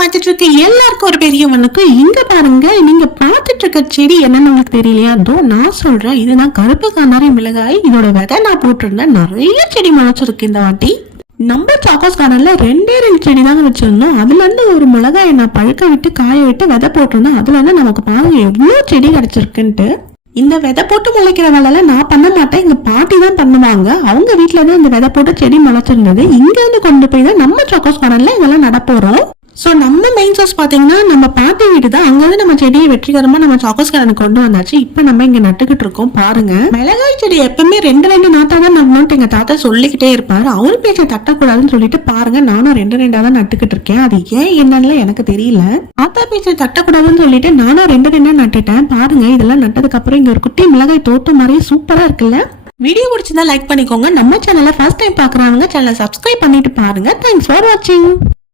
பார்த்துட்டு இருக்க எல்லாருக்கும் ஒரு பெரிய வணக்கம். இங்க பாருங்க, நீங்க பார்த்துட்டு இருக்க செடி என்னன்னு உங்களுக்கு தெரியலையா? அதோ நான் சொல்றேன், இதுதான் கருப்பு கானாரி மிளகாய். இதோட விதை நான் போட்டிருந்தேன், நிறைய செடி முளைச்சிருக்கு இந்த வாட்டி. நம்ம சாக்கோஸ் கார்டன்ல 2 செடி தாங்க வச்சிருந்தோம். அதுல இருந்து ஒரு மிளகாயை நான் பழுக்க விட்டு காய விட்டு விதை போட்டிருந்தேன். அதுல இருந்து நமக்கு பாருங்க எவ்வளவு செடி கிடைச்சிருக்குன்ட்டு. இந்த விதை போட்டு முளைக்கிற வேலையில நான் பண்ண மாட்டேன், எங்க பாட்டி தான் பண்ணுவாங்க. அவங்க வீட்டுல தான் இந்த விதை போட்டு செடி முளைச்சிருந்தது. இங்க இருந்து கொண்டு போய் தான் நம்ம சாக்கோஸ் கார்டன்ல இதெல்லாம் நடப்போறோம். சோ நம்ம மெயின் சோர்ஸ் பாத்தீங்கன்னா நம்ம பாட்டி வீடு தான். அங்க வந்து நம்ம செடியை வெற்றிகரமா நம்ம சாக்கோஸ் கார்டனுக்கு கொண்டு வந்தாச்சு. இப்ப நம்ம இங்க நட்டுக்கிட்டு இருக்கோம். பாருங்க, மிளகாய் செடி எப்பவுமே 2 நாத்தா தான் நடணும்னு எங்க தாத்தா சொல்லிக்கிட்டே இருப்பாரு. அவரு பேச்சை தட்டக்கூடாதுன்னு சொல்லிட்டு பாருங்க, நானும் 2 தான் நட்டுக்கிட்டு இருக்கேன். அது ஏன் என்னன்னு எனக்கு தெரியல. தாத்தா பேச்சை தட்டக்கூடாதுன்னு சொல்லிட்டு நானும் 2 நட்டுட்டேன். பாருங்க, இதெல்லாம் நட்டதுக்கு அப்புறம் இங்க ஒரு குட்டி மிளகாய் தோட்டம் மாதிரி சூப்பரா இருக்குல்ல. வீடியோ பிடிச்சிருந்தா லைக் பண்ணிக்கோங்க. நம்ம சேனலை ஃபர்ஸ்ட் டைம் பாக்குறவங்க சேனலை சப்ஸ்கிரைப் பண்ணிட்டு பாருங்க. தேங்க்ஸ் ஃபார் வாட்சிங்.